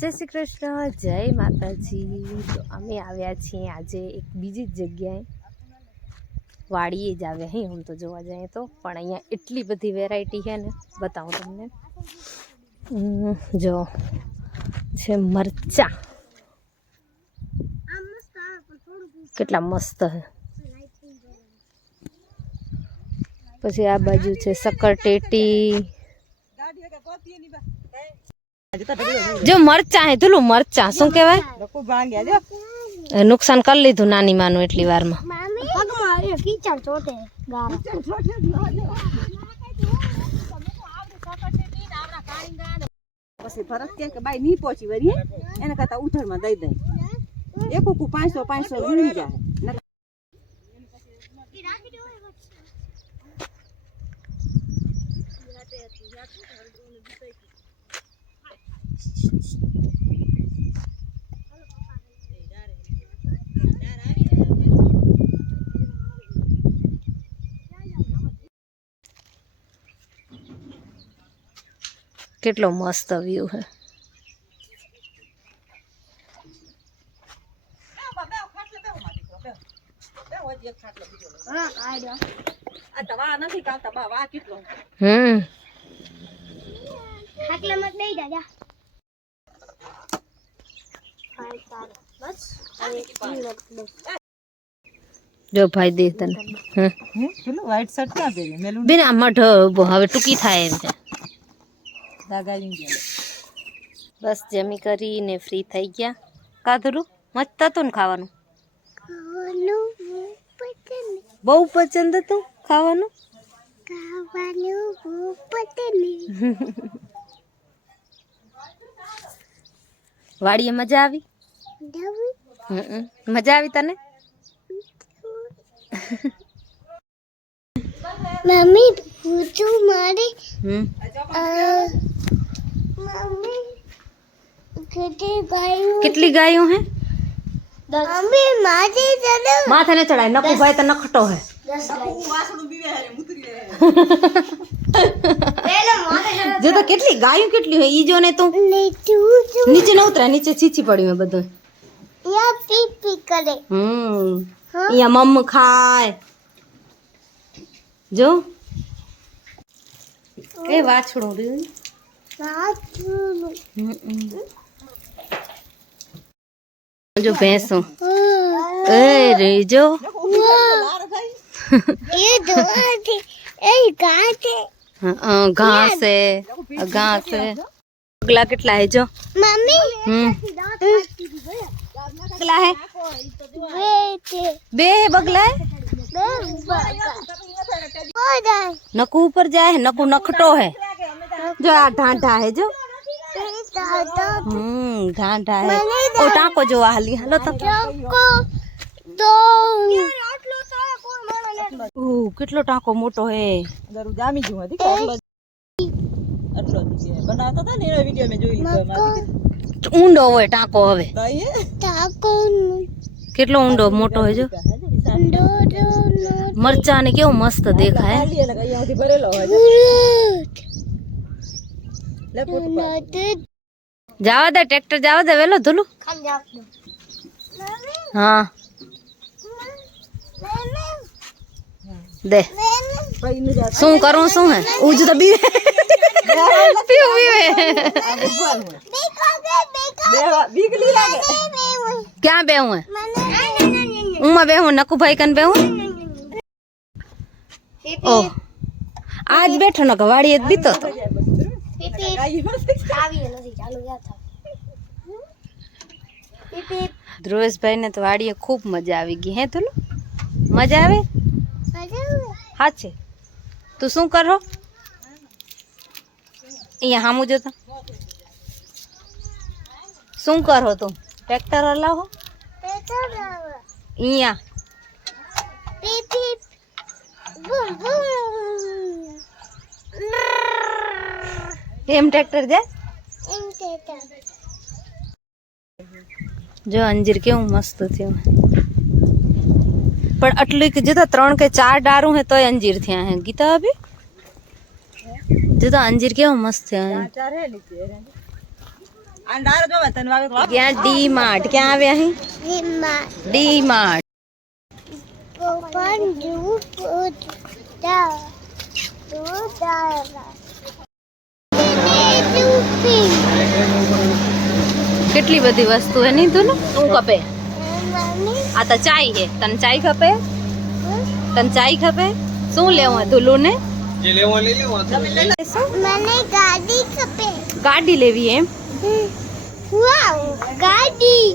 જય શ્રી કૃષ્ણ, જય માતાજી। તો અમે આવ્યા છીએ આજે એક બીજી જ જગ્યાએ, વાડીએ જ આવ્યા હી આમ તો જોવા જઈએ તો, પણ અહીંયા એટલી બધી વેરાયટી છે ને, બતાવું તમને। જો છે મરચા, કેટલા મસ્ત છે। પછી આ બાજુ છે સક્કરટેટી, जो मरचा है धुलू मरचा शू कहवाय नुकसान कर लीधु नानी मानु एटली वार में પછી ભરત કે બાઈ ની પહોંચી વરી એના કરતા ઉધર માં દઈ દઈ એક કુકુ 500 મળી જાય। કેટલો મસ્ત વ્યૂ है। जो भाई दे तने ચલો વ્હાઈટ શર્ટ ક્યાં પહેરી મેલું બેન આ મઢ હવે ટૂંકી થાય એમ છે। બસ જમી કરીને ફ્રી થઈ ગયા। કાધરું મસ્ત હતું ને ખાવાનું? બહુ પસંદ હતું ખાવાનું? વાડીએ મજા આવી? મજા આવી તને? मम्मी पूछू मारे मम्मी कितनी गायों हैं? मम्मी मारे चलो माथे ने चढ़ाए नकू भाई तो नखटो है। जो तो कितनी गायों कितनी है ई जो ने तू नीचे न उतरा नीचे चीची पड़ी है बधो या पी पी करे या मम खाए जो ए वाछड़ो रे जो भैंसो ए रे जो ये दो ए घास है घास है घास है। बगला कितला है जो मम्मी बगला है बे बगला है नकू ऊपर जाए नकू नखटो है जो आ ढांढा है जो ढांढा है ओ टाको जो हाली हलो तो કેટલો ટાંકો મોટો હે દરુ જામી જો હતી આટલો બનાવતા હતા ને એ વિડિયો મે જોઈ લીધો ઊંડો હોય ટાંકો હવે टाको કેટલો ઊંડો મોટો હોય જો મરચા ને કેવું મસ્ત દેખાય ખાલી એને અહીંયાથી ભરેલો હોય લે પોટ જાવા દે ટ્રેક્ટર જાવા દે વેલો ધુલુ हाँ दे शू करूं शू है उज तो बीवे पीऊ बीवे બીકલી લાગે क्या बेहू है उमा बेहू नकू भाई कन बेहू ओ आज बैठो न वाड़ी बीतो तो ध्रुवेश भाई ने तो वाड़ी खूब मजा आई गई है तुलो मजा आवे हाँ छे तू शू करो यहाँ हम जो शू करो तू ट्रेक्टर हलाવો અહીંયા એમ ટ્રેક્ટર જાય જો અંજીર કેવું મસ્ત થયું પણ આટલી કે જતા 3 કે 4 ડારું હે તોય અંજીર થયા હે ગીતા અભી જો તો અંજીર કેવું મસ્ત થયા હે 4 હે નીચે આ ડાયરો જોવે તને વાગે તો ક્યાં ડી માર્ટ ક્યાં આવ્યા હે રીમા ડી માર્ટ પપ્પા દૂધ દા દૂધ દા કેટલી બધી વસ્તુ હે નહીં તું ને શું ખપે મમ્મી આ તો ચાય હે તને ચાય ખપે તને ચાય ખપે શું લેવું હે ધુલું ને શું મને ગાડી ખપે ગાડી લેવી એમ વાવ ગાડી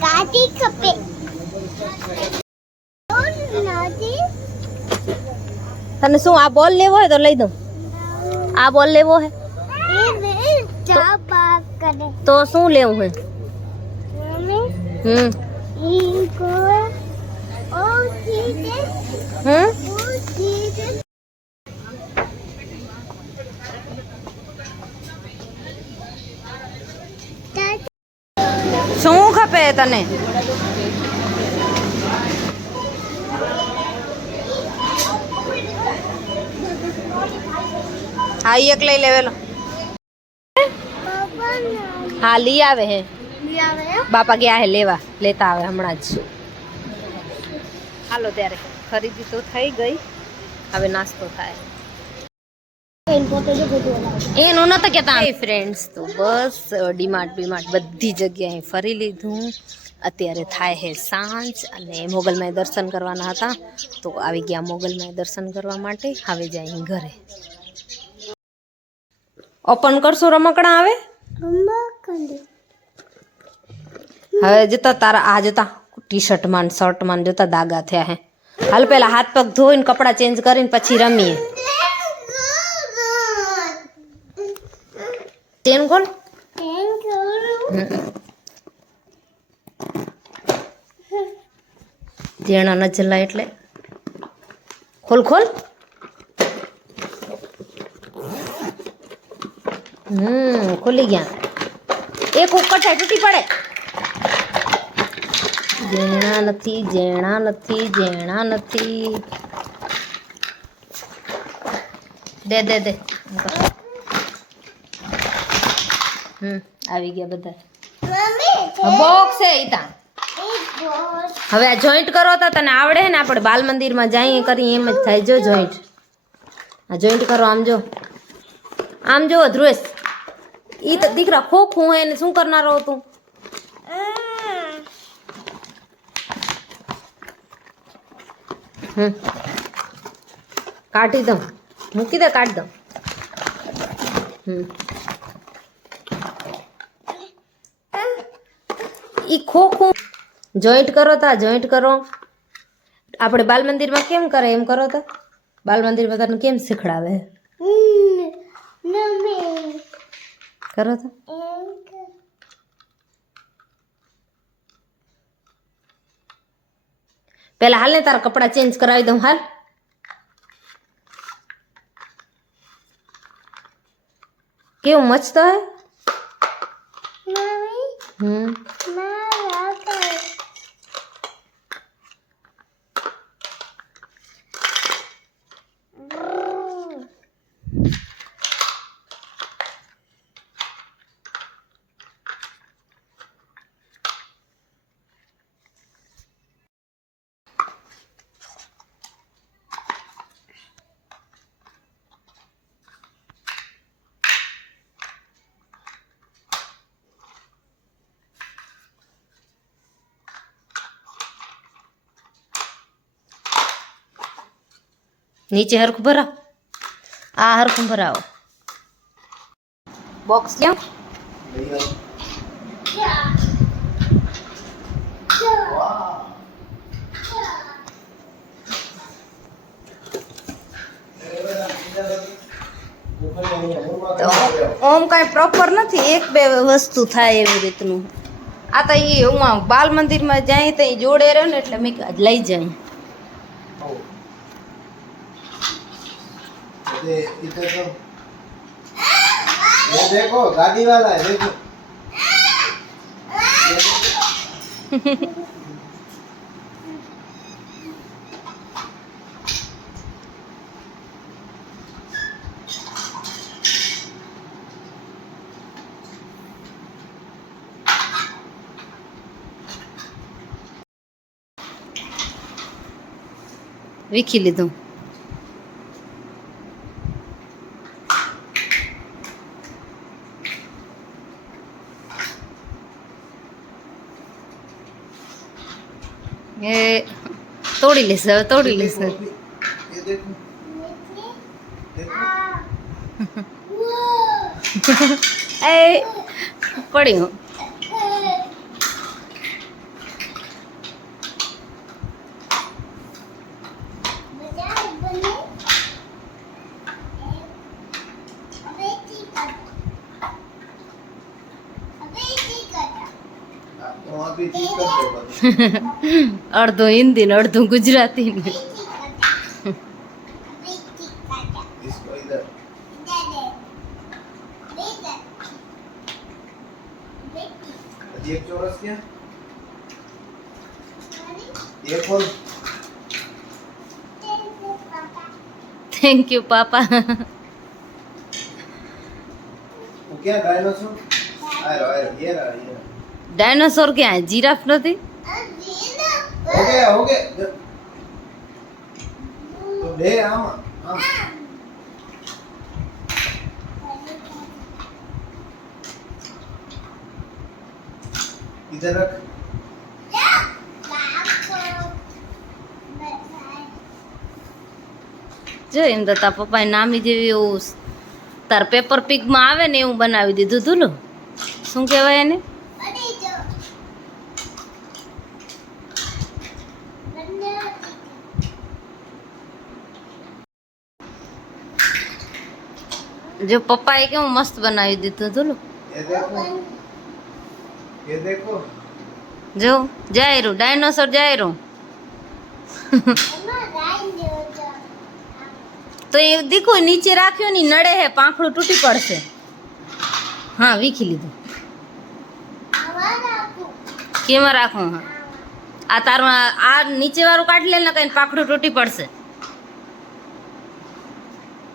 ગાડી ખપે નાદી તને શું આ બોલ લેવો હોય તો લઈ દઉં આ બોલ લેવો હે એ વે ચા પાક કરે તો શું લેવું હે મમ્મી ઈકો ઓ ચીજે ઓ ચીજે શું ખપે તને હા ઈ એક લઈ લેવેલો પાપા ના હા લઈ આવે હે આવે બાપા ગયા હે લેવા લેતા આવે હમણાં જ હાલો ત્યારે ખરીદી તો થઈ ગઈ હવે નાસ્તો થાય એનું નતા કેતા ફ્રેન્ડ્સ તો બસ ડીમાર્ટ બીમાર્ટ બધી જગ્યાએ ફરી લીધું અત્યારે થાય હે સાંજ અને મોગલમાએ દર્શન કરવાના હતા તો આવી ગયા મોગલમાએ દર્શન કરવા માટે હવે જાય ઘરે ઓપન કરશો રમકડા આવે મમ્મા કંડી હવે જતા તારા આ જતા ટી શર્ટમાં શર્ટમાં જતા દાગા થયા હે હાલ પેલા હાથ પગ ધોઈને કપડાં ચેન્જ કરીને પછી રમીએ ચેન કોણ જેણા ન જલા એટલે ખોલ ખોલ ખુલી ગયા એક ઉકટ તૂટી પડે જેણા નથી જેણા નથી જેણા નથી દે દે દે આવી ગયા બધા મમ્મી બોક્સ હે ઈતા એક બોલ હવે આ જોઈન્ટ કરો તો તને આવડે ને આપણે બાલ મંદિરમાં જઈએ કરી એમ જ થાય જો જોઈન્ટ આ જોઈન્ટ કરો આમ જો ધ્રુવેશ ઈ તો દીકરા ખોખું હે ને શું કરનારો તું કાઢી દઉં મૂકી દે કાઢી દઉં ઈ ખોખું જોઈન્ટ કરો તા જોઈન્ટ કરો આપણે બાલ મંદિરમાં કેમ કરે એમ કરો તા બાલ મંદિરમાં તને કેમ શીખડાવે મમ્મી કરો તા પેલા હાલ ને તારા કપડાં ચેન્જ કરાવી દઉં હાલ કેવું મસ્ત હે મમ્મી મારા પર નીચે હરખું ભરાવ આ હરખું ભરાવો બોક્સ ક્યાં ઓમ કાંઈ પ્રોપર નથી એક બે વસ્તુ થાય એવી રીતનું આ તો એ હું બાલ મંદિરમાં જાય તો એ જોડે રહ્યો ને એટલે મેં લઈ જાય इधर तो ये देखो गाड़ी वाला है देखो વીખી લીધું. એ તોડી લેશે, હવે તોડી લેશે. ये देखो देखो એ પડ્યું. तो वहाँ भी ठीक कर दो बस। અડધું હિન્દી ને અડધું ગુજરાતી ને. इसको इधर अजी एक चौरस क्या ये खोल થેન્ક યુ પાપા. वो क्या डायनासोर आयो ये रहा ડાયનોસોર ક્યાં? જીરાફ નથી? हो गया तो दे आम आम इधर रख જો એમ તો તાર પપ્પાએ નામી જેવી એવું તાર પેપર પિગમાં આવે ને એવું બનાવી દીધું તું લો. શું કહેવાય એને? જો પપ્પાએ કેવું મસ્ત બનાવી દીધું તું લો. ये देखो જો જાયરું ડાયનોસોર જાયરું. તો એ દીખો નીચે રાખ્યો ની નડે હે, પાંખડું તૂટી પડશે. હા વીખી લીધું. કેમાં રાખું? હા આ તારમાં આ નીચે વાળું કાઢી લે ને કઈ પાંખડું તૂટી પડશે.